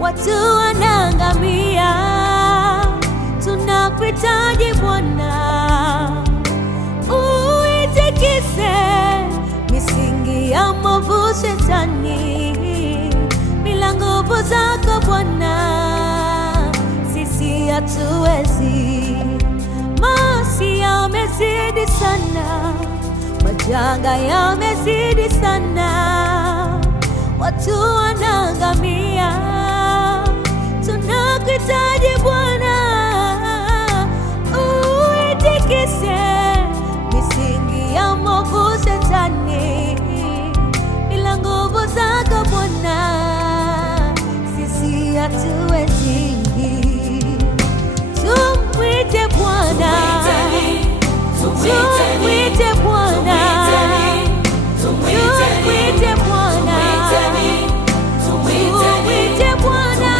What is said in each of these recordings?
watu wanaangamia, tunakuhitaji Bwana. Uitikise misingi ya mwovu Shetani, bila nguvu zako Bwana sisi hatuwezi. Maasi yamezidi sana, majanga yamezidi sana, watu wanaangamia. Tunakuhitaji Bwana, uitikise misingi ya mwovu Shetani, bila nguvu zako Bwana sisi hatuwezi. Tumwite Bwana, tumwite Bwana, tumwite Bwana, tumwite Bwana,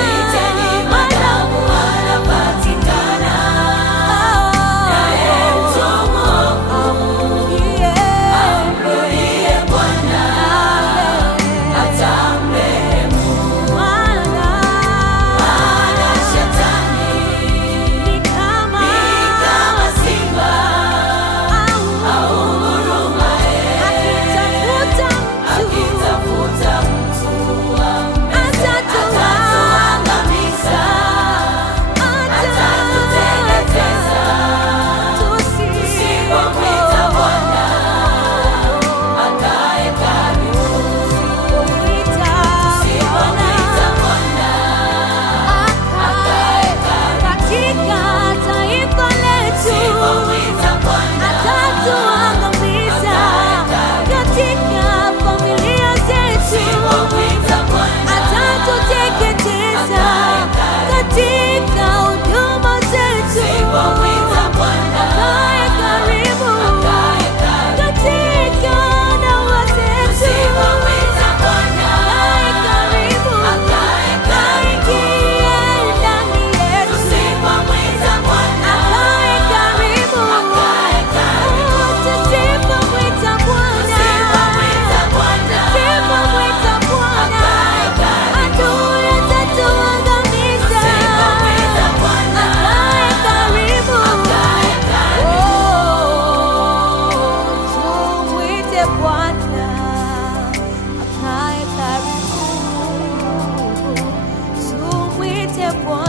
madamu anapatikana, naye tumrudie Bwana, atamrehemu. Maana Shetani ni kama simba angurumaye, akitafuta mtu atatuangamiza, atatuteketeza. Tusipomwita Bwana akae karibu, tusipomwita Bwana akae katika taifa letu, atatuangamiza katika familia zetu, atatuteketeza katika huduma zetu. Akae karibu katika ndoa zetu, akae karibu, aingie ndani yetu, akae karibu. Tusipomwita Bwana, adui atatuangamiza. Akae karibu, tumwite Bwana, akae karibu, tumwite Bwana.